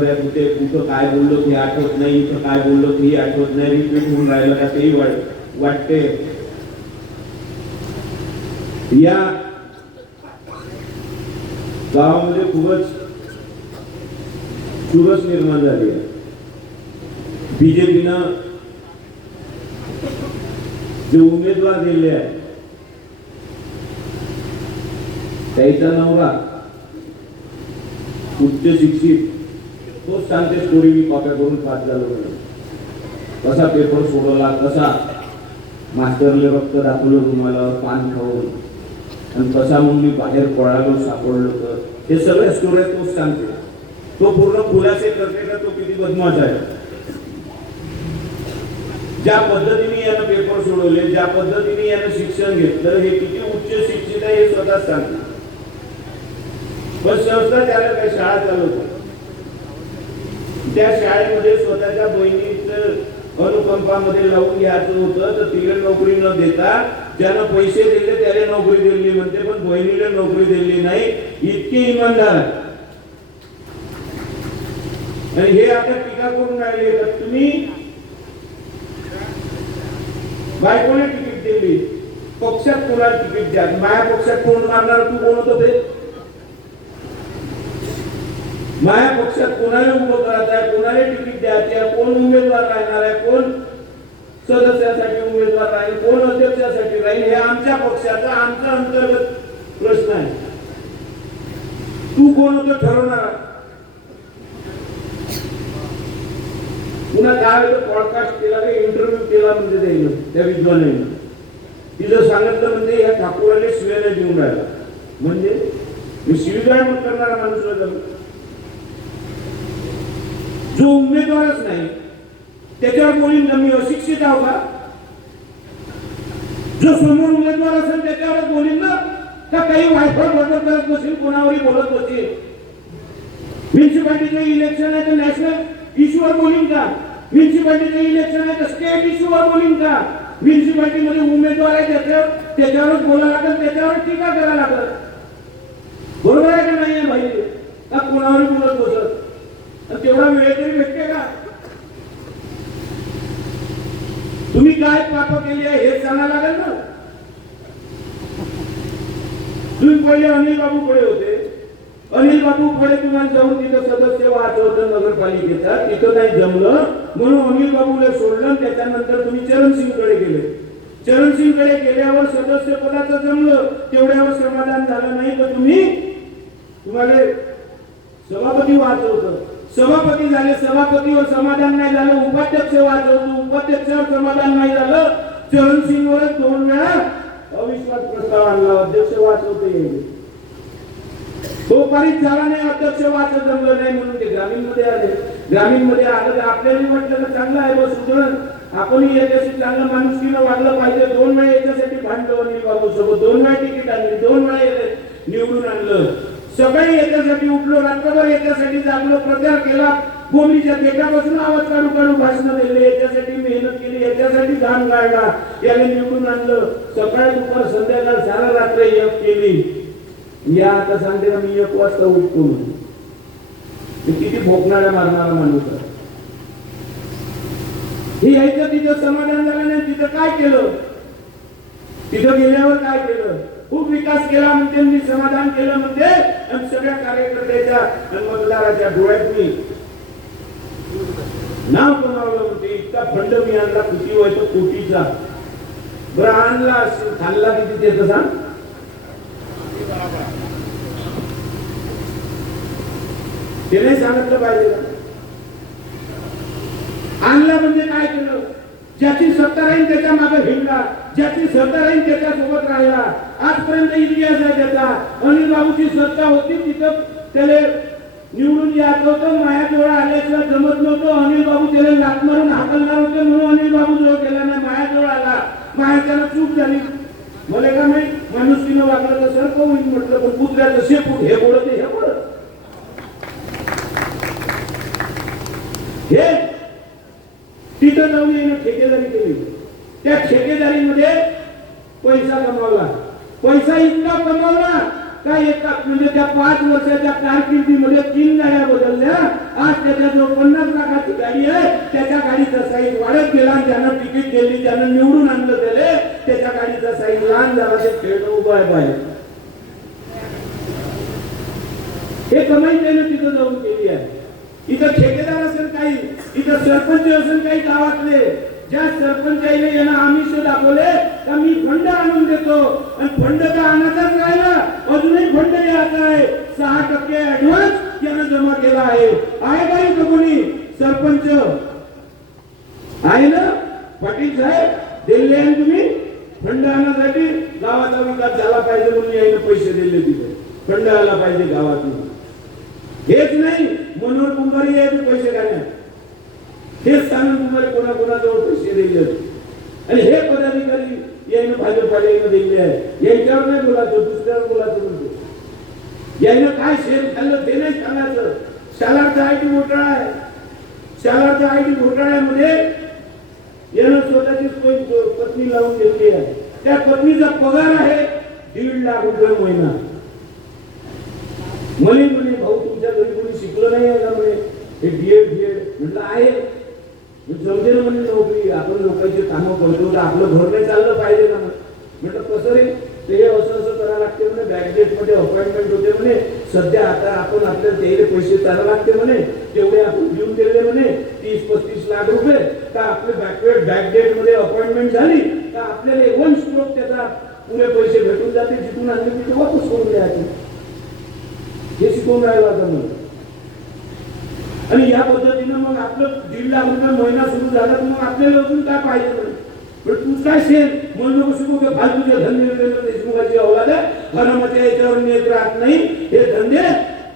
बऱ्या कुठे कुठं काय बोललो ते आठवत नाही इथं काय बोललो तेही आठवत नाही रिपीट होऊन राहिलं का तेही वाटते. या गावामध्ये खूपच चुरस निर्माण झाली आहे. बीजेपीनं जे उमेदवार दिले आहे त्याचा नवरा उच्च शिक्षित तोच सांगते स्टोरी मी कॉप्या करून पास झालो कसा पेपर सोडवला कसा मास्टरले रक्त दाखवलं तुम्हाला पान खाऊन आणि कसा मग मी बाहेर पळालो सापडलो तर हे सगळ्या स्टोऱ्या तोच सांगते. तो पूर्ण खुलासे करते ना तो किती बदमाश आहे? ज्या पद्धतीने यानं पेपर सोडवले ज्या पद्धतीने यानं शिक्षण घेतलं हे किती उच्च शिक्षित आहे हे स्वतः सांगते. पण संस्था त्याला काही शाळा चालवतो त्या शाळेमध्ये स्वतःच्या बहिणीच अनुकंपामध्ये लावून घ्यायचं होतं तर तिला नोकरी न देता ज्यानं पैसे दिले त्याला नोकरी दिली म्हणते पण बहिणीला नोकरी दिली नाही. इतकी इमानदार. आणि हे आता टीका करून राहिले तर तुम्ही बायकोने तिकीट दिली पक्षात कोणाला तिकीट द्या? माया पक्षात कोण मारणार? तू कोण होतं ते? माया पक्षात कोणाला उभं करायचं आहे? कोणाला तिकीट द्यायचं आहे? कोण उमेदवार राहणार आहे? कोण सदस्यासाठी उमेदवार राहील? कोण अध्यक्षासाठी राहील? हे आमच्या पक्षाचा आमचा अंतर्गत प्रश्न आहे. तू कोण होतं ठरवणार? पुन्हा काय होतं पॉडकास्ट केला का इंटरव्ह्यू केला म्हणजे त्यानं त्या विद्वानाने. तिथं सांगितलं म्हणजे या ठाकूराने शिव्याने देऊन राहिला. म्हणजे मी शिवीगाळ करणारा माणूस होता. जो उमेदवारच नाही त्याच्यावर कोणी मी अशिक्षित आहो का? जो समोर उमेदवार असेल त्याच्यावरच बोलीन ना का काही वायफळ मदत करत नसेल कोणावरही बोलत नसेल म्युन्सिपाल्टीचं इलेक्शन आहे तर नॅशनल इश्यूवर बोलीन का म्युन्सिपाल्टीचं इलेक्शन आहे तर स्टेट इश्यूवर बोलीन का म्युन्सिपाल्टीमध्ये उमेदवार आहे त्याच्यावर त्याच्यावरच बोलावं लागेल त्याच्यावर टीका करायला लागल. बरोबर आहे का नाही आहे भाई का कोणावरही बोलत बसत? तर तेवढा वेळ तरी भेटते का? तुम्ही काय पाप केली आहे हेच सांगायला लागेल ना? तुम्ही पहिले अनिल बाबू पुढे होते. अनिल बाबू पुढे तुम्हाला जाऊन तिथं सदस्य वाचवत नगरपालिकेचा. तिथं नाही जमलं. म्हणून अनिल बाबूला सोडलं त्याच्यानंतर तुम्ही चरणसिंगकडे गेले. चरणसिंगकडे गेल्यावर सदस्य पदाचं जमलं. तेवढ्यावर समाधान झालं नाही तर तुम्ही तुम्हाला सभापती वाचवतं. सभापती झाले सभापतीवर समाधान नाही झालं उपाध्यक्ष व्हायचं उपाध्यक्षावर समाधान नाही झालं चरणसिंगवरच दोन वेळा अविश्वास प्रस्ताव आणला अध्यक्ष वाचवते. तो पारित झाला नाही अध्यक्ष व्हायचं जमलं नाही म्हणून ते ग्रामीणमध्ये आले. ग्रामीणमध्ये आलं तर आपल्याला म्हटलं तर चांगलं आहे बस सुधरण आपणही याच्याशी चांगलं माणुसकीनं वागलं पाहिजे. दोन वेळा याच्यासाठी भांडवली बाबू सोबत दोन वेळा तिकीट आणली दोन वेळा निवडून आणलं. सगळे याच्यासाठी उठलो रात्रभर याच्यासाठी जागलो प्रचार केला. भूमीच्या पेटापासून आवाज काढू काढू भाषण दिले. याच्यासाठी मेहनत केली याच्यासाठी घाम गाळला. याने निवडून आणलं. सकाळी दुपार संध्याकाळ सारा रात्र यप केली. या आता सांगते ना मी एक वाजता उठतो म्हणून किती भोकणाऱ्या मारणारा माणूस हे यायचं तिथं समाधान झालं नाही तिथं काय केलं? तिथं गेल्यावर काय केलं? खूप विकास केला म्हणते मी समाधान केलं म्हणते आणि सगळ्या कार्यकर्त्याच्या मतदाराच्या डोळ्यात मी नाव कमावलं म्हणते इतका फंड मी आणला किती व्हायचं कोटीचा. बरं आणला खाल्ला किती ते सांग ते नाही सांगितलं पाहिजे. आणला म्हणजे काय केलं? ज्याची सत्ता राहील त्याच्यामागे भिडला ज्याची सत्ता राहील त्याच्या सोबत राहिला. आजपर्यंत इतिहास आहे त्याचा अनिल बाबूची सत्ता होती तिथं त्याला निवडून यायचं होतं. मायाजवळ आल्याशिवाय जमत नव्हतं. अनिल बाबू त्याला लात मारून हाकलणार होते म्हणून अनिल बाबू जवळ गेला नाही. मायाजवळ आला. मायाच्याला चूक झाली. मला का माहीत? माणुसकीनं वागलं तर सर होईल म्हटलं पण कुत्र्याचं शेपूट हे बोलत हे बोलत हे तिथं जाऊन येणं ठेकेदारी केली. त्या ठेकेदारीमध्ये पैसा कमावला. पैसा इतका कमावला काय एका म्हणजे त्या पाच वर्षाच्या कारकिर्दीमध्ये तीन गाड्या बदलल्या? आज त्याच्या जो पन्नास लाखाची गाडी आहे. त्याच्या गाडीचा साईज वाढत गेला ज्यानं तिकीट दिली ज्यानं निवडून आणलं त्याले. त्याच्या गाडीचा साईज लहान झाला ते खेळ उभं आहे बाहेर. हे कमाई त्याने तिथं जाऊन केली आहे. इथं ठेकेदार असेल काही इथं सरपंच असेल काही गावातले ज्या सरपंचाईला यांना आमिष दाखवले तर मी फंड आणून देतो. आणि फंड तर आणायचाच राहिला अजूनही फंड यायचा आहे. सहा टक्के ऍडव्हान्स यानं जमा केला आहे. आहे काही इथं कोणी? सरपंच. आहे ना? पाटील साहेब दिले आहे तुम्ही? फंड आणण्यासाठी गावाचा विकास झाला पाहिजे म्हणून यायनं पैसे दिले तिथे. फंड आला पाहिजे गावातून. हेच नाही मनोहर कुंभारी यायचे पैसे काढण्यात हेच सांगून तुम्हाला कोणा कोणाजवळ पैसे दिले आणि हे पदाधिकारी यायनं भाजपाला दिले आहे यांच्यावर नाही बोलायचं दुसऱ्यावर बोलायचं म्हणतो यांना काय शेअर खाल्लं ते नाही सांगायचं. शालारचा आय टी घोटाळा आहे. शालारचा आय टी घोटाळ्यामध्ये यानं स्वतःची सोय पत्नी लावून घेतली आहे. त्या पत्नीचा पगार आहे दीड लाख रुपये महिना. म्हणे म्हणे भाऊ तुमच्या घरी कोणी शिकलं नाही आहे का म्हणे हे बीएड बीएड म्हटलं आहे. जमते ना म्हणे नोकरी आपण लोकांची कामं करतो तर आपलं घर नाही चाललं पाहिजे ना. म्हटलं कसं रे? ते असं असं करावं लागते म्हणे बॅकडेटमध्ये अपॉइंटमेंट होते म्हणे. सध्या आता आपण आपल्याला त्याला पैसे करावं लागते म्हणे. तेवढे आपण घेऊन गेले म्हणे तीस पस्तीस लाख रुपये. तर आपले बॅकवेट बॅकडेटमध्ये अपॉइंटमेंट झाली तर आपल्याला वन स्ट्रोक त्याचा पुरे पैसे भेटून जाते जिथून आणले तिथे वापस करून द्यायचे. हे शिकवून राहिला आता म्हणून आणि या पद्धतीनं मग आपलं दीड लाख रुपये महिना सुरू झाला तर मग आपल्याला अजून काय पाहिजे पण? तू काय शेर म्हणून नको शिकू की फालतूचे धंदे नरेंद्र देशमुखाची अवलाद आहे हनुमाच्या याच्यावर नेत राहत नाही. हे धंदे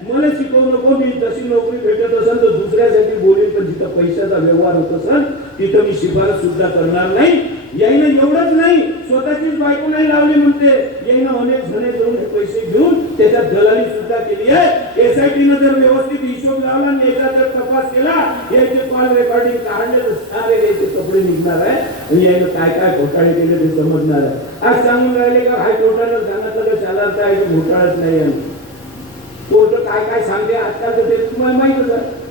मला शिकवू नको मी तशी नोकरी भेटत असेल तर दुसऱ्यासाठी बोलेन पण जिथं पैशाचा व्यवहार होत असेल तिथं मी शिफारस सुद्धा करणार नाही. याईनं एवढंच नाही. स्वतःचीच बायको नाही लावली म्हणते. याईनं अनेक जणे जाऊन पैसे घेऊन त्याच्यात दलाली सुद्धा केली आहे. एसआयटीनं न जर व्यवस्थित हिशोब लावला आणि याचा जर तपास केला याचे कॉल रेकॉर्डिंग काढले तर सारे याचे कपडे निघणार आहे. आणि यानं काय काय घोटाळे केले ते समजणार आहे. आज सांगून राहिले का हायकोर्टानं सांगितलं का चालायचं आहे घोटाळत नाही आहे. कोर्ट काय काय सांगते आजकाल तर ते तुम्हाला माहितच आहे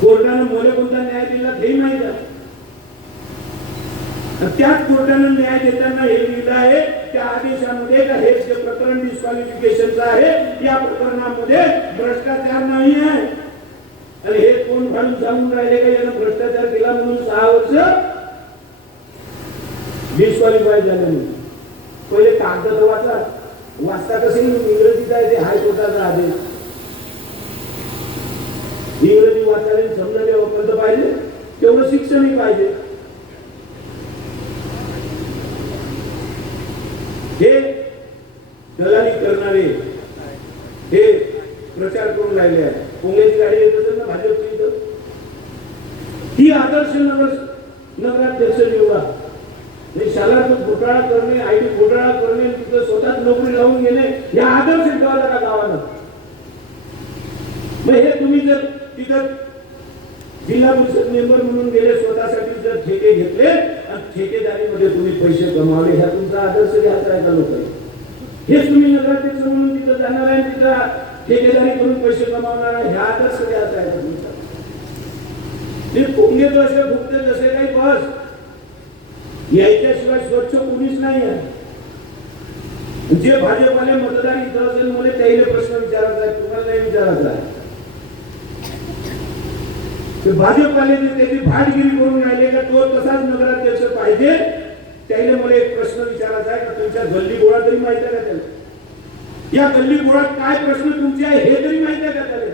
कोर्टानं मोले कोणता न्याय दिला ते माहीत आहे. त्याच कोर्टानं न्याय देताना हे लिहिलं आहे त्या आदेशामध्ये का हे जे प्रकरण डिस्क्वालिफिकेशनचं आहे या प्रकरणामध्ये भ्रष्टाचार नाही आहे. आणि हे कोण भांडून सांगून राहिले का यानं भ्रष्टाचार केला म्हणून सहा वर्ष? डिस्क्वालिफाय झालं नाही पहिले कागद वाचा वाचता कसे इंग्रजीचा आहे ते हायकोर्टाचा आदेश. इंग्रजी वाचायला समजायला पाहिजे तेवढं शिक्षणही पाहिजे. हे दलाली करणारे हे प्रचार करून राहिले आहे. काँग्रेसची गाडी येत असेल ना भाजपची इथं? ही आदर्श नगर नगराध्यक्ष निवडा. हे शालाचं घोटाळा करणे आय घोटाळा करणे तिथं स्वतःच नोकरी लावून घेणे हे आदर्श ठेवायला का गावाला मग हे तुम्ही जर तिथं जिल्हा परिषद मेंबर म्हणून गेले स्वतःसाठी जर ठेके घेतले आणि ठेकेदारीमध्ये तुम्ही पैसे कमावले ह्या तुमचा आदर्श घ्यायचा आहे का लोक हेच तुम्ही नगराध्यक्ष म्हणून तिथं जाणार आहे तिथं ठेकेदारी करून पैसे कमावणार आहे ह्या आदर्श घ्यायचा आहे तुमचा ते कोंगे जसे भुकते जसे काही बस. याच्याशिवाय स्वच्छ कोणीच नाही आहे. जे भाजपाने मतदार इथं असेल मुले त्याही प्रश्न विचारायचा आहे तुम्हाला नाही विचारायचा आहे. ते भाजपवाले त्यांनी त्याची भाटगिरी करून राहिले का तो तसाच नगराध्यक्ष पाहिजे. त्याने मला एक प्रश्न विचारायचा आहे का तुमच्या गल्ली गोळा तरी माहिती आहे का त्याला? या गल्ली गोळात काय प्रश्न तुमचे आहे हे तरी माहिती आहे का त्याला?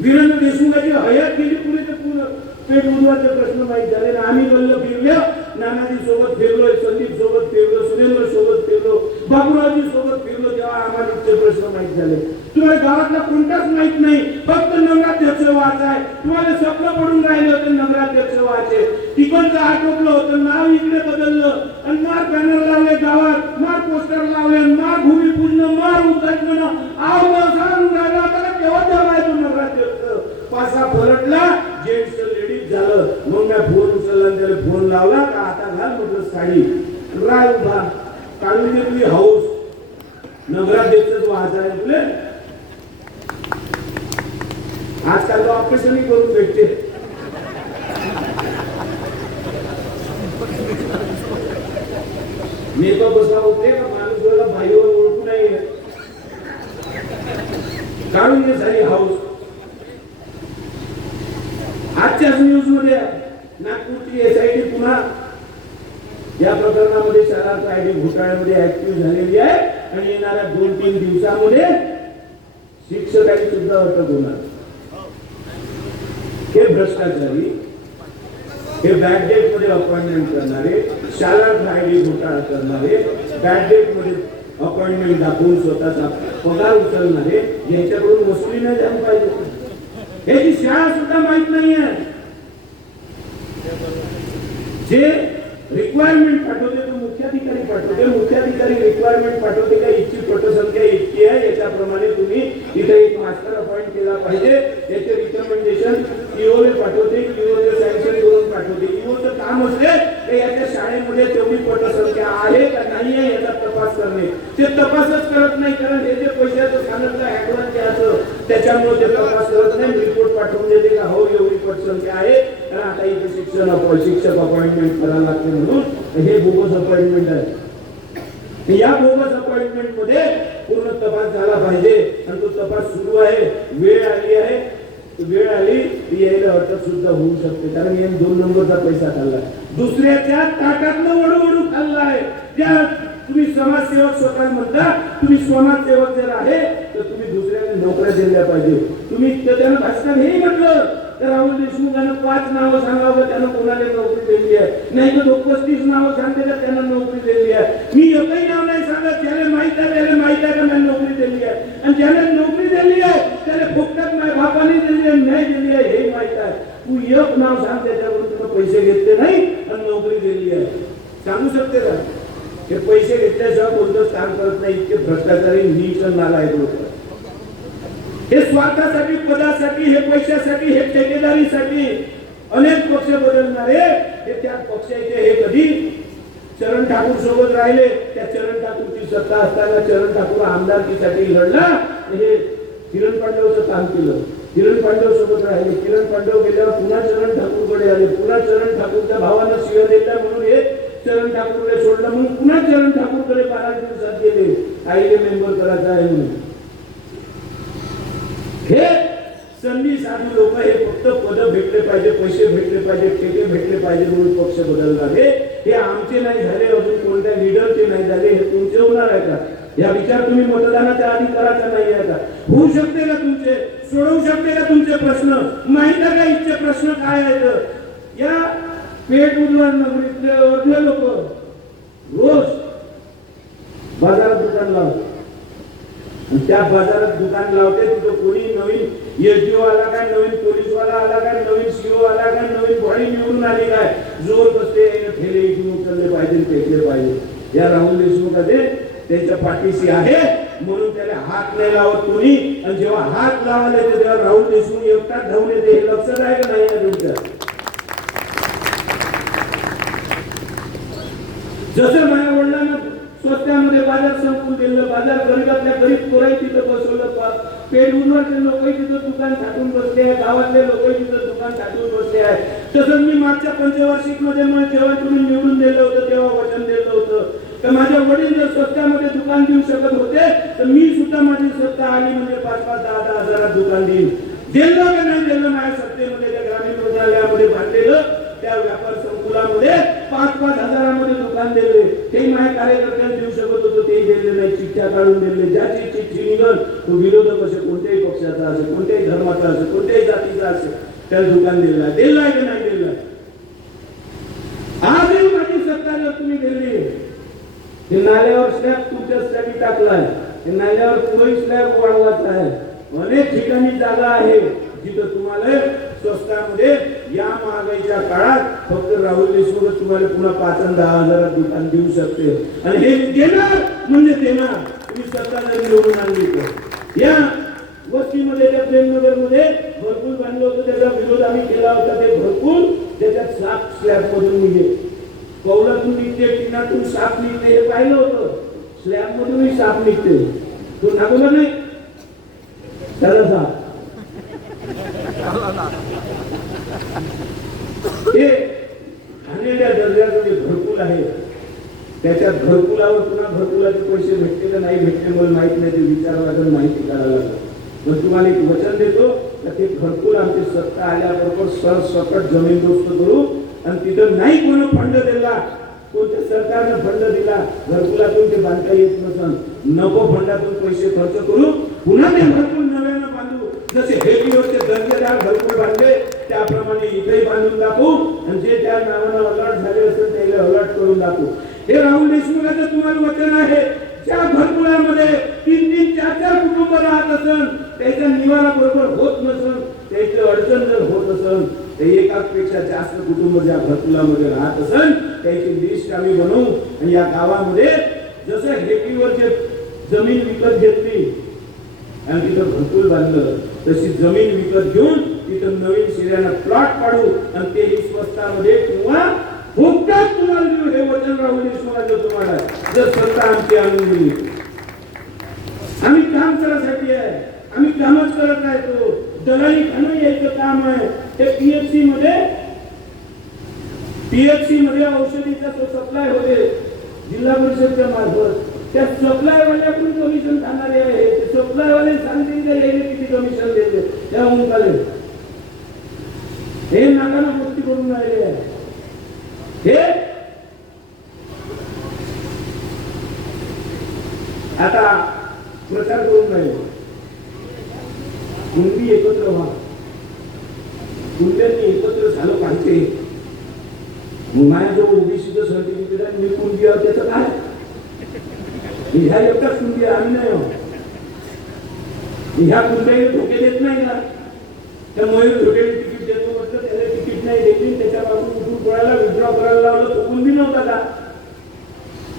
वीरेंद्र देशमुखाची हयात गेली पुढे तर पूर्ण पेट उडवाचे प्रश्न माहीत झाले. ना आम्ही गल्ल फिरलो नानाजी सोबत फिरलो संदीप सोबत फिरलो सुरेंद्र सोबत फिरलो बाबूरावजी सोबत फिरलो तेव्हा आम्हाला ते प्रश्न माहीत झाले. तुम्हाला गावातला कोणताच माहीत नाही. फक्त नगराध्यक्ष व्हायचा आहे. तुम्हाला स्वप्न पडून राहिले होते नगराध्यक्ष व्हायचे तिकडचं आटोपलं होतं नाव इकडे बदललं. आणि मार बॅनर लावले गावात मार पोस्टर लावले मार भूमिपूजन मार उद्घाटन आव सांग राहिला त्याला केव्हा झालाय तो नगराध्यक्ष पासा पलटला जेंट्स लेडीज झालं मग मी फोन उचलला आणि त्याला फोन लावला का आता घाल म्हटलं साडी राय उभा काढून दे तुझी हाऊस नगराध्यक्षच वाहत आहे तुले आजकाल तर ऑपरेशनही करून भेटते मेकअप बसला होते का माणूस जरा बाईवर ओळखू नाही काढून घे सारी हाऊस आजच्याच न्यूजमध्ये नागपूरची टी पुन्हा या प्रकरणामध्ये शहरात आयडी घोटाळ्यामध्ये ऍक्टिव्ह झालेली आहे आणि येणाऱ्या दोन तीन दिवसामध्ये शिक्षकांची सुद्धा अटक होणार. हे भ्रष्टाचारी हे बॅड डेटमध्ये अपॉइंटमेंट करणारे शाळा आयडी घोटाळा करणारे बॅड डेटमध्ये अपॉइंटमेंट दाखवून स्वतःचा पगार उचलणारे यांच्याकडून वसुली नाही झाली पाहिजे. याची शाळा सुद्धा माहीत नाही आहे जे रिक्वायरमेंट पाठवते तो मुख्याधिकारी पाठवते. मुख्याधिकारी रिक्वायरमेंट पाठवते का इच्छित पटसंख्या इतकी आहे याच्याप्रमाणे तुम्ही इथे एक मास्टर अपॉइंट केला पाहिजे. याचे रिकमेंडेशन ईओले पाठवते ईओचे सँक्शन करून पाठवते. ईओचं काम असते ते याच्या शाळेमध्ये तेवढी पटसंख्या आहे का नाही आहे याचा तपास करणे. ते तपासच करत नाही कारण हे जे पैशाचं सांगितलं ऍडव्हान्स द्यायचं. त्याच्यामुळे ते तपास करत नाही रिपोर्ट पाठवून देते का हो एवढी पटसंख्या आहे? तर आता इथे शिक्षण शिक्षक अपॉइंटमेंट करायला लागते म्हणून हे बोगस अपॉइंटमेंट आहे. या बोगस अपॉइंटमेंटमध्ये पूर्ण तपास झाला पाहिजे. आणि तो तपास सुरू आहे. वेळ आली आहे. वेळ आली ती यायला अटक सुद्धा होऊ शकते. कारण यांनी दोन नंबरचा पैसा खाल्ला दुसऱ्याच्या ताटातनं वडू वडू खाल्लाय. त्या तुम्ही समाजसेवक स्वतः म्हणता तुम्ही समाजसेवक जर आहे तर तुम्ही दुसऱ्याने नोकऱ्या दिल्या पाहिजे. तुम्ही तर त्यानं भाषणात हेही म्हटलं तर राहुल देशमुखानं पाच नावं सांगावं त्यानं कोणाला नोकरी दिली आहे? नाही तर लोक पस्तीस नावं सांगते तर त्यांना नोकरी दिली आहे. मी एकही नाव नाही सांगत ज्याला माहीत आहे त्याला माहीत आहे का नाही नोकरी दिली आहे. आणि ज्याला नोकरी दिली आहे त्याला फुकटात माझ्या बापाने दिली आहे नाही दिली आहे हे माहीत आहे. तू एक नाव सांग त्याच्याकडून तुला पैसे घेतले नाही आणि नोकरी दिली आहे सांगू शकते का हे पैसे घेतल्याशिवाय कोणतंच काम करत नाही इतके भ्रष्टाचारी नीच नालायक लोक हे स्वार्थासाठी पदासाठी हे पैशासाठी हे ठेकेदारीसाठी अनेक पक्ष बदलणारे हे त्या पक्षाचे हे कधी चरण ठाकूर सोबत राहिले त्या चरण ठाकूरची सत्ता असताना चरण ठाकूर आमदारकीसाठी लढला हे किरण पांडवचं काम केलं. किरण पांडव सोबत राहिले. किरण पांडव गेल्यावर पुन्हा चरण ठाकूरकडे आले. पुन्हा चरण ठाकूरच्या भावानं शिव दिला म्हणून हे चरण ठाकूरकडे सोडलं म्हणून पुन्हा चरण ठाकूरकडे बारा दिवसात गेले. आईले मेंबर करायचा आहे म्हणून. हे संधी साधू लोक हे फक्त पद भेटले पाहिजे पैसे भेटले पाहिजे ठेके भेटले पाहिजे म्हणून पक्ष बदलणारे. हे आमचे नाही झाले अजून कोणत्या लिडरचे नाही झाले हे तुमचे होणार आहे का? या विचार तुम्ही मतदानाच्या आधी करायचा नाही आता होऊ शकते का तुमचे सोडवू शकते का तुमचे प्रश्न? माहीत आहे का इथचे प्रश्न काय आहेत? या पेट उद्वान नगरीतले लोक. रोज बाजारात दुकान लावते. त्या बाजारात दुकान लावते तिथं कोणी नवीन एसडीओ आला काय नवीन पोलीसवाला आला काय नवीन सीओ आला काय नवीन बॉडी निवडून आली काय? जोर बसते ठेले इथून उचलले पाहिजे फेकले पाहिजे. या राहुल देशमुखाचे त्यांच्या पाठीशी आहे म्हणून त्याला हात नाही लावत कोणी. आणि जेव्हा हात लावायला येते तेव्हा राहुल देशमुख एकटाच धावून येते. हे लक्षात आहे का नाही तुमच्या जसं माझ्या वडिलांना स्वस्त्यामध्ये बाजार संपून दिलं बाजार गरीबातल्या गरीब कोराई तिथं बसवलं पा- लोक तिथं दुकान टाकून बसले आहे गावातले लोक तिथं दुकान टाकून बसले आहे तसंच मी मागच्या पंचवार्षिकमध्ये मला जेव्हा तुम्ही निवडून दिलं होतं तेव्हा वचन दिलं होतं. तर माझ्या वडील जर स्वस्त्यामध्ये दुकान देऊ शकत होते तर मी सुद्धा माझी स्वतः आली म्हणजे पाच पाच दहा दहा हजारात दुकान देईन. दिलं का नाही दिलं माझ्या सत्तेमध्ये त्या ग्रामीण रुग्णालयामध्ये बांधलेलं त्या व्यापार संकुलामध्ये पाच पाच हजारामध्ये दुकान दिले ते माझ्या कार्यकर्त्यांना देऊ शकत होतो ते दिले नाही. चिठ्ठ्या काढून दिले ज्याची चिठ्ठी निघल तो विरोधक असेल कोणत्याही पक्षाचा असेल कोणत्याही धर्माचा असेल कोणत्याही जातीचा असेल त्याला दुकान दिलेला दिलाय की नाही दिलाय आजही माझी सत्ता तुम्ही दिली ते नाल्यावर स्लॅब तुमच्यासाठी टाकलाय. ते नाल्यावर पुढे स्लॅब वाढवायचा आहे. अनेक ठिकाणी जागा आहे जिथं तुम्हाला स्वस्तामध्ये या महागाईच्या काळात फक्त राहुल देशमुख तुम्हाला पुन्हा पाच आणि दहा हजारात दुकान देऊ शकते. आणि हे देणार म्हणजे देणार. तुम्ही सत्ता जरी निवडून आणली या वस्तीमध्ये त्या प्रेमनगरमध्ये भरपूर बांधलं होतं. त्याचा विरोध आम्ही केला होता. ते भरपूर त्याच्यात साप स्लॅब मधून निघे कौलातून निघते टिनातून साप निघते हे पाहिलं होतं. स्लॅब मधूनही साप निघते. तो नागोला नाही. त्याला साप हे आणलेल्या दर्जाचं जे घरकुल आहे त्याच्या घरकुलावर पुन्हा घरकुलाचे पैसे भेटले का नाही भेटले मला माहीत नाही ते विचारावं लागेल माहिती करावं लागेल. मग तुम्हाला एक वचन देतो का ते घरकुल आमची सत्ता आल्याबरोबर सर सकट जमीन दोस्त करू आणि तिथं नाही कोण फंड दिला कोणत्या सरकारनं फंड दिला घरकुलातून ते बांधता येत नसन नको फंडातून पैसे खर्च करू पुन्हा ते घरकुल नव्यानं बांधू. जसे हेलीवरचे दर्जेदार घरकुल बांधले त्याप्रमाणे इथेही बांधून दाखवू आणि जे त्या नावानं अलर्ट झाले असेल त्याला अलर्ट करून दाखवू. हे राहुल देशमुखाचं तुम्हाला वचन आहे ज्या घरकुळामध्ये तीन तीन चार चार कुटुंब राहत असन त्याचा निवारा बरोबर होत नसन त्याची अडचण जर होत असेल तर एकापेक्षा जास्त कुटुंब ज्या घरकुलामध्ये राहत असेल त्याची लिस्ट आम्ही बनवू. आणि या गावामध्ये जसं हेपीवर जे जमीन विकत घेतली आणि तिथं घरकुल बांधलं तशी जमीन विकत घेऊन तिथं नवीन शिऱ्यानं प्लॉट पाडू आणि तेही स्वस्तामध्ये किंवा फुकटात तुम्हाला देऊ. हे वचन राहू देशमुखाचं तुम्हाला. जर सत्ता आमची आणून दिली आम्ही काम करायसाठी आहे. आम्ही कामच करत नाही तो. दलाली खाणं यायचं काम आहे. ते पीएचसी मध्ये पीएचसी मध्ये औषधीचा सप्लाय होते. जिल्हा परिषदच्या मार्फत. त्या सप्लायवाल्याकडून कमिशन खाणारे आहे. ते सप्लाय वाले सांगतील का यायला किती कमिशन देते त्या मुंकाले हे नाकाला गोष्टी करून राहिले आहे. हे आता प्रचार करून राहिले. कुणबी एकत्र व्हा. कुणब्यांनी एकत्र झालं पाहिजे. माझ्या माझ्याजवळ ओबीसीचं सर्टिफिकेट आहे मी कुणबी आहे त्याचं काय? मी ह्या एकटाच कुणबी आहे आम्ही नाही आहोत. ह्या कुणब्याला धोके देत नाही ना. त्या मयूर धोके तिकीट देतो म्हटलं त्याला तिकीट नाही देतील त्याच्यापासून उठून कोणाला विड्रॉ करायला लावलं तो कुणबी नव्हता का?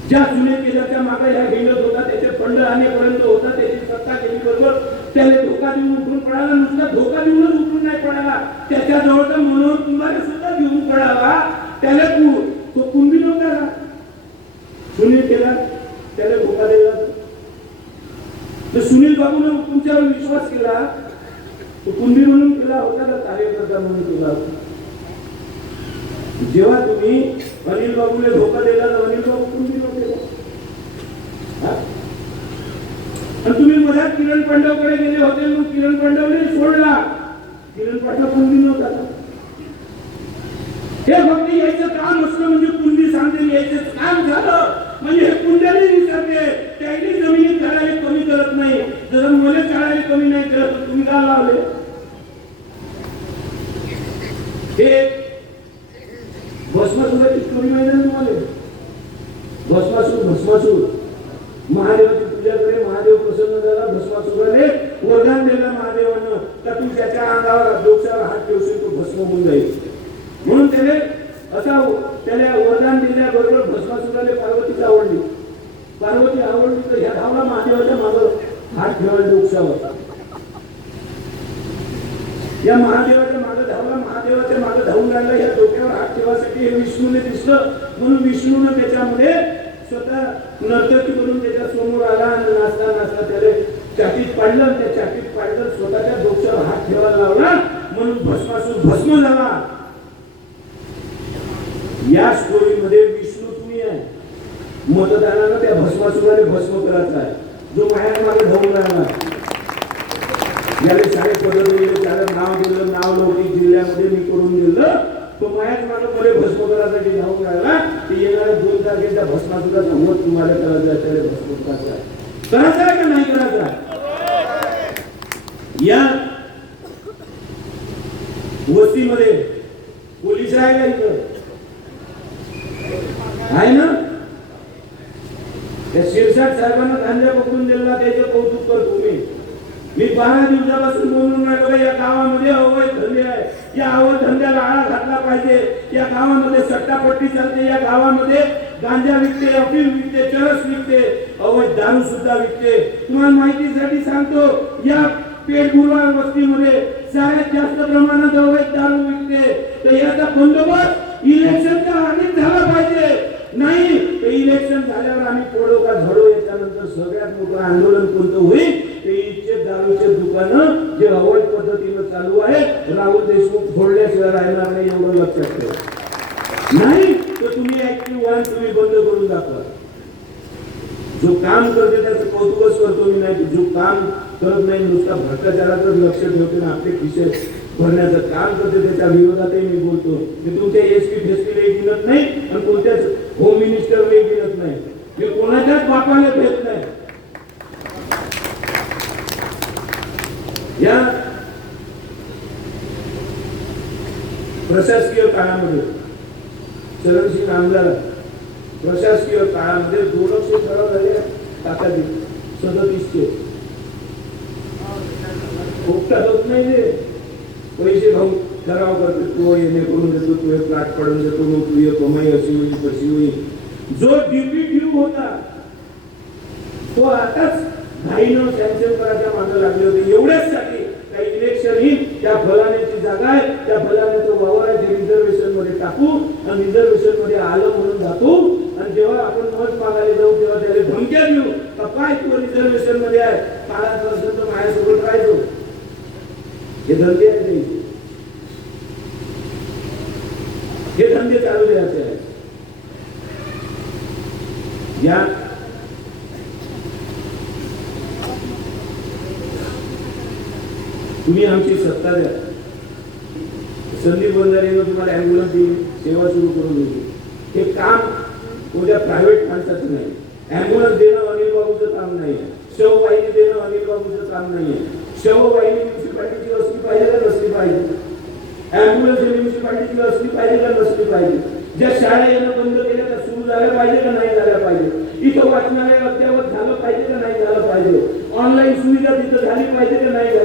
ज्या सुने जुने केल्याच्या मागे ह्या हिंडत होता त्याचे फंड आणेपर्यंत होता त्याची सत्ता केली बरोबर. त्याला धोका देऊन उठून पडायला नुसता धोका देऊनच उठून नाही पडायला. त्याच्या जवळचा मनोहर कुंभारे सुद्धा घेऊन पडाला त्याला तू तो कुंभी नव्हता का सुनील केला त्याला धोका दिला तर सुनील बाबूने तुमच्यावर विश्वास केला. तो कुंभी म्हणून केला होता का कार्यकर्ता म्हणून केला होता. जेव्हा तुम्ही अनिल बाबूला धोका दिला तर अनिल बाबू कुंभी केला हा? तर तुम्ही मधात किरण पांडवकडे गेले होते मग किरण पांडवने सोडला. किरण पांडव कुंभी नव्हता. हे फक्त यायचं काम असलं म्हणजे कुंडी सांगते यायचं काम झालं. म्हणजे हे कुंड्याने विसरते त्याने जमिनीत झाडाले कमी करत नाही. जर मला झाडाले कमी नाही करत तर तुम्ही का लावले? हे भस्मासुराची कमी माहिती तुम्हाला? भस्मासूर भस्मासूर. महादेवाची तुझ्याकडे महादेव प्रसन्न झाला भस्मासुराने वरदान दिलं महादेवानं का तू त्याच्या अंगावर डोक्यावर हात ठेवशील तो भस्म होऊन जाईल. म्हणून त्याने असा त्याला वरदान दिल्याबरोबर भस्मासुराने पार्वतीच आवडली. पार्वती आवडली तर ह्या धावला महादेवाच्या मागं हात ठेवायला डोक्यावर या महादेवाच्या मागे धावला महादेवाच्या मागे धावून राहिला या डोक्यावर हात ठेवासाठी हे विष्णूने दिसलं. म्हणून विष्णूने त्याच्यामध्ये स्वतः नर्तकी म्हणून त्याच्यासमोर आला आणि नाचता नाचता त्याला चाकीत पाडलं त्या चाकीत पाडलं स्वतःच्या डोक्यावर हात ठेवायला लावला. म्हणून भस्मासून भस्म झाला. या स्टोरीमध्ये विष्णू तुम्ही आहे. मतदानाला त्या भस्मासुराने भस्म करायचा आहे. जो बाहेर मागे धावून राहिला. याला शाळेत पदर दिले त्याला नाव दिलं नाव लौकिक जिल्ह्यामध्ये मी करून दिलं तो मायाच माझं पुढे भस्म करायसाठी धावून राहिला ते येणाऱ्या दोन तारखेच्या सुद्धा मत तुम्हाला करायचा आहे, त्याला भस्म करायचा आहे. करायचा आहे का नाही करायचा आहे? या वस्तीमध्ये पोलीस आहे का इथं आहे ना त्या शिरसाट साहेबांना गांजा पकडून दिला त्याचं कौतुक करतो मी मी बारा दिवसापासून बोलून राहिलो या गावामध्ये अहो या अवैध धंद्याला आळा घातला पाहिजे. या गावामध्ये सट्टापट्टी चालते. या गावामध्ये गांजा विकते अफीम विकते चरस विकते अवैध दारू सुद्धा विकते. तुम्हाला माहितीसाठी सांगतो या पेटगुरुवा वस्तीमध्ये सगळ्यात जास्त प्रमाणात अवैध दारू विकते. तर याचा बंदोबस्त इलेक्शनचा आधीच झाला पाहिजे. नाही तर इलेक्शन झाल्यावर आम्ही पडो का झडो याच्यानं चालू आहे. राहुल देशमुख फोडल्याशिवाय राहणार नाही एवढं लक्षात ठेवा. नाही तर तुम्ही ऍक्टिव्ह व्हा तुम्ही बंद करून दाखवा. जो काम करते त्याचं कौतुकच करतो मी नाही. जो काम करत नाही नुसता भ्रष्टाचाराचं लक्ष ठेवते ना आपले खिशे भरण्याचं काम करते त्याच्या विरोधातही मी बोलतो. मी तुमच्या एस पी फेस्टी गिनत नाही आणि कोणत्याच होम मिनिस्टर वे गिनत नाही. मी कोणाच्याच बापाने भेट नाही. या प्रशासकीय काळामध्ये चरणसिंग आमदार प्रशासकीय काळामध्ये दोनशे ठराव झाले ताकदी सदतीसशे. उपटा होत नाही ते पैसे भाऊ ठराव करते तो येणे करून देतो तू हे प्लॅट पडून देतो मग तू ये कमाई अशी होईल तशी होईल. जो डीपीट्यू होता तो आताच घाईनं सँक्शन करायच्या मागे लागले होते. एवढ्याच साठी काही इलेक्शन ही त्या फलाण्याची जागा आहे. त्या फलाण्याचं वावर आहे ते रिझर्वेशनमध्ये टाकू आणि रिझर्वेशनमध्ये आलं म्हणून जातो. आणि जेव्हा आपण मत मागायला जाऊ तेव्हा त्याला धमक्या देऊ. तर काय तू रिझर्वेशनमध्ये आहे? काळात असेल तर माझ्यासोबत राहायचो. हे धंदे आहे ते. हे धंदे चालू द्यायचे आहेत. या तुम्ही आमची सत्ता द्या. संदीप बंधारेनं तुम्हाला ॲम्ब्युलन्स दिली सेवा सुरू करून दिली. हे काम उद्या प्रायव्हेट माणसाचं नाही. ॲम्ब्युलन्स देणं अनिल बाबूचं काम नाही शववाहिनी देणं अनिल बाबूचं काम नाही शववाहिनी म्युन्सिपाल्टीची असली पाहिजे का नसली पाहिजे? ॲम्ब्युलन्स म्युन्सिपाल्टीची असली पाहिजे का नसली पाहिजे? ज्या शाळा येणं बंद केल्या त्या सुरू झाल्या पाहिजे का नाही झाल्या पाहिजे? इथं वाचनालय अद्यावत झालं पाहिजे का नाही झालं पाहिजे? ऑनलाईन सुविधा तिथं झाली पाहिजे का नाही झाली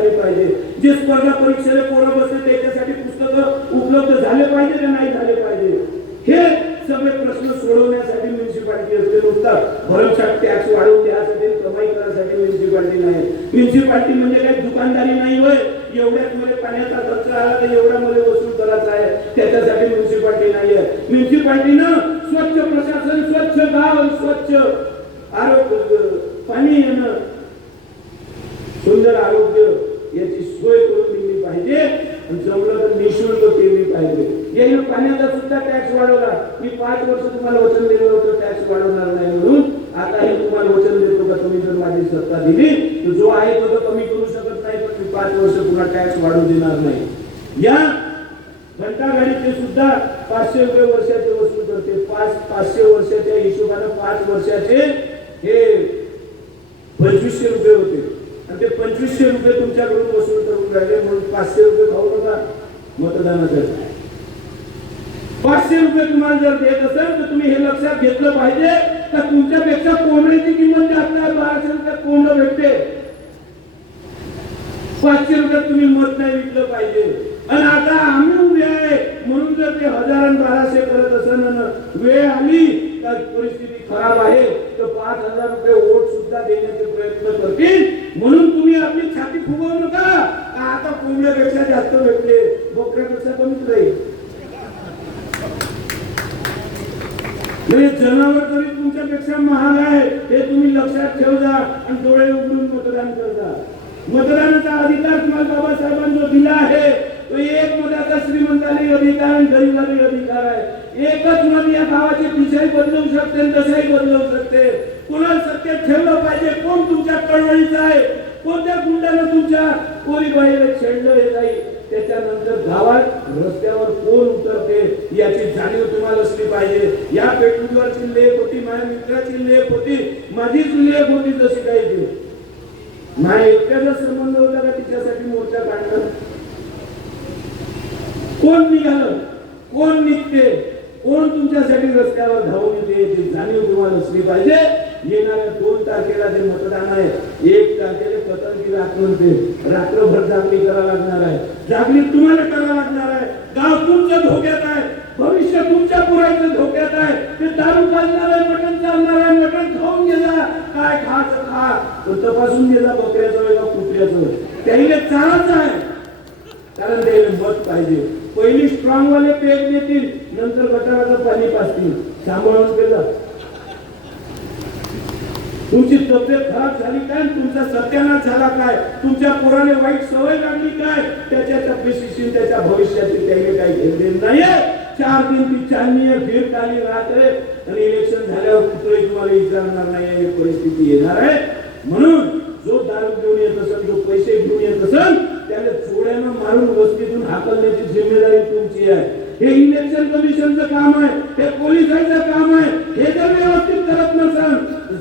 जे स्पर्धा परीक्षेला पोरं बसले त्याच्यासाठी पुस्तकं उपलब्ध झाले पाहिजे का नाही झाले पाहिजे? हे सगळे प्रश्न सोडवण्यासाठी म्युन्सिपाल्टी असते. नुसता भरमसाठ टॅक्स वाढवून द्यासाठी कमाई करण्यासाठी म्युन्सिपाल्टी नाही. म्युन्सिपाल्टी म्हणजे काही दुकानदारी नाही होय. एवढ्याच मध्ये पाण्याचा खर्च आला तर एवढ्या मध्ये वसूल करायचा आहे. त्याच्यासाठी म्युन्सिपाल्टी नाही आहे म्युन्सिपाल्टीनं स्वच्छ प्रशासन स्वच्छ गाव स्वच्छ आरोग्य पाणी येणं. सुंदर आरोग्य याची सोय करून दिली पाहिजे आणि जमलं तर निशुल्क केली पाहिजे. याने पाण्याचा सुद्धा टॅक्स वाढवला. मी पाच वर्ष तुम्हाला वचन दिलं होतं टॅक्स वाढवणार नाही म्हणून. आता हे तुम्हाला वचन देतो का? तुम्ही जर माझी सत्ता दिली तर जो आहे तो कमी करू शकत नाही पण मी पाच वर्ष पुन्हा टॅक्स वाढवू देणार नाही. या घंटागाडीचे सुद्धा पाचशे रुपये वर्षाचे वसूल करते. पाच पाचशे वर्षाच्या हिशोबाने पाच वर्षाचे हे पंचवीसशे रुपये होते. ते पंचवीसशे रुपये तुमच्याकडून वसूल करून राहिले म्हणून पाचशे रुपये खाऊ नका मतदानासाठी पाचशे रुपये तुम्हाला जर देत असेल तर तुम्ही हे लक्षात घेतलं पाहिजे का तुमच्यापेक्षा कोंबडीची किंमत जास्त आहे बाराशे रुपयात कोंबड भेटते. पाचशे रुपयात तुम्ही मत नाही विकलं पाहिजे. आणि आता आम्ही उभे आहे म्हणून जर ते हजार बाराशे करत असेल वेळ आली तर परिस्थिती खराब आहे तर पाच हजार रुपये वोट सुद्धा देण्याचे प्रयत्न करतील. म्हणून तुम्ही आपली छाती फुगवू नका. का आता कोंबड्यापेक्षा जास्त भेटले? बोकड्यापेक्षा कमीच राहील. म्हणजे जनावर तरी तुमच्यापेक्षा महाग आहे हे तुम्ही लक्षात ठेवजा आणि डोळे उघडून मतदान कर मतदानाचा अधिकार तुम्हाला बाबासाहेबांनी दिला आहे. तो एक मुलाचा श्रीमंतालाही अधिकार आणि गरीबालाही अधिकार आहे. एकच मत या गावाची दिशाही बदलवू शकते तसंही बदलवू शकते. कोणाला सत्तेत ठेवलं पाहिजे कोण तुमच्या कळवळीचा आहे? कोणत्या गुंडानं तुमच्या कोरी बाहेर छेडलं हे जाईल त्याच्यानंतर गावात रस्त्यावर कोण उतरते. याची जाणीव तुम्हाला असली पाहिजे. या पेट्रोलवरची लेख होती माझ्या मित्राची लेख होती. माझीच लेख होती जशी काही ती माझ्या एकट्याचा संबंध होता का तिच्यासाठी मोर्चा काढणं? कोण निघालं? कोण निघते? कोण तुमच्यासाठी रस्त्यावर धावून येते? याची जाणीव तुम्हाला असली पाहिजे. येणाऱ्या दोन तारखेला जे मतदान आहे एक तारखेला पतंगी ते रात्रभर जागणी करावं लागणार आहे. जागणी तुम्हाला करावं लागणार आहे. गाव तुमच्या धोक्यात आहे. भविष्य तुमच्या पुरायचं धोक्यात आहे. ते दारू चालणार आहे मटण चालणार आहे मटण खाऊन गेला काय खाचं खा. तो तपासून गेला बकऱ्याचं वेगळं कुत्र्याचं. त्याही चालच आहे. कारण ते मत पाहिजे. पहिली स्ट्रॉंग वाले पेज देतील नंतर गटाराचं पाणी पाचतील. सांभाळून केलं तुमची तब्येत खराब झाली काय? तुमचा सत्यानाश झाला काय? तुमच्या पुराने वाईट सवय लागली काय? त्याच्या पिशिशी त्याच्या भविष्याची त्याने काही घेतले नाहीये. चार दिन ती चालली फिर काली राहते. आणि इलेक्शन झाल्यावर कुठलंही तुम्हाला विचारणार नाही परिस्थिती येणार आहे. म्हणून जो दारू घेऊन येत असेल जो पैसे घेऊन येत असेल त्याला चोड्यानं मारून वस्तीतून हाकलण्याची जिम्मेदारी तुमची आहे. हे इलेक्शन कमिशनचं काम आहे हे पोलिसांचं काम आहे हे जर व्यवस्थित करत नसाल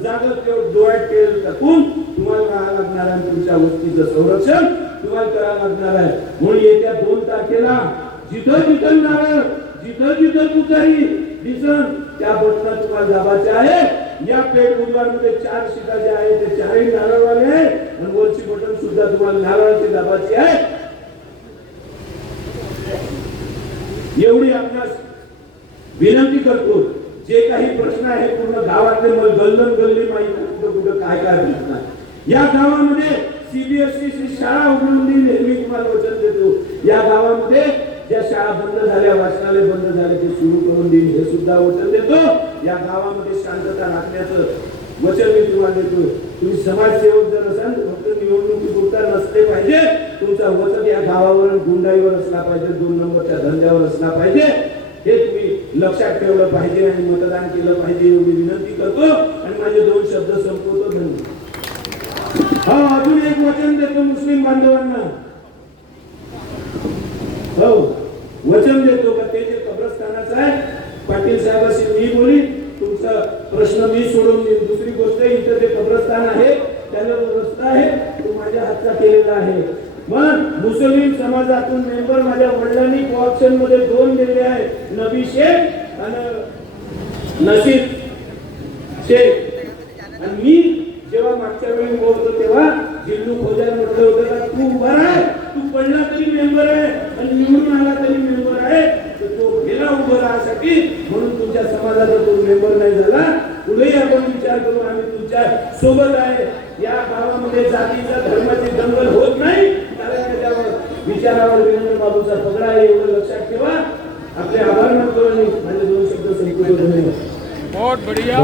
जागा तेवढं डोळ्यात तेल टाकून तुम्हाला करावं लागणार आहे तुमच्या वस्तीचं संरक्षण तुम्हाला करावं लागणार आहे. म्हणून येत्या दोन तारखेला जिथं जिथं नारळ जिथं जिथं पुजारी दिसन त्या बटना तुम्हाला दाबाचे आहे. या पेठ बुधवारमध्ये चार सीटा ज्या आहेत ते चारही नारळवाले आहे आणि वरची बटन सुद्धा तुम्हाला नारळाची दाबाची आहे. एवढी आपणास विनंती करतो. जे काही प्रश्न आहे पूर्ण गावातले मला गल्लन गल्ली माहिती कुठं कुठं काय काय प्रश्न या गावामध्ये सीबीएसई ची शाळा उघडून देईल मी तुम्हाला वचन देतो. या गावामध्ये ज्या शाळा बंद झाल्या वाचनालय बंद झाले ते सुरू करून देईल हे सुद्धा वचन देतो. या गावामध्ये शांतता राखण्याचं वचन मी तुम्हाला देतो. तुम्ही समाजसेवक जर असाल फक्त निवडणुकीपुरता नसले पाहिजे. तुमचा वचन या गावावर गुंडाईवर असला पाहिजे दोन नंबरच्या धंद्यावर असला पाहिजे. हे तुम्ही लक्षात ठेवलं पाहिजे आणि मतदान केलं पाहिजे एवढी विनंती करतो. आणि माझे दोन शब्द संपवतो. धन्यवाद. हा अजून एक वचन देतो मुस्लिम बांधवांना. हो वचन देतो का? ते जे कब्रस्थानाचं आहे पाटील साहेबांशी मी बोली तुमचा प्रश्न मी सोडून देईन. दुसरी गोष्ट इथं ते पत्रस्थान आहे त्याला जो रस्ता आहे तो माझ्या हातचा केलेला आहे. मग मुस्लिम समाजातून मेंबर माझ्या वडिलांनी ऑप्शनमध्ये दोन दिले आहे. नबी शेख आणि नसीब शेख. आणि मी जेव्हा मागच्या वेळी बोलतो तेव्हा जिल्लू खोजा म्हटलं होतं का तू उभा आहे तू पडला तरी मेंबर आहे आणि निवडून आला तरी मेंबर आहे तर तो गेला उभं राहण्यासाठी म्हणून तुमच्या समाजाचा तो मेंबर नाही झाला. पुढेही आपण विचार करू आम्ही तुमच्यासोबत आहे. या गावामध्ये जातीचा धर्माचे दंगल होत नाही. कारण त्याच्यावर विचारावर विनंती बाबूचा पगडा आहे एवढं लक्षात ठेवा. आपले आभार मानतो आणि माझे दोन शब्द संपूर्ण धन्यवाद. बहुत बढ़िया.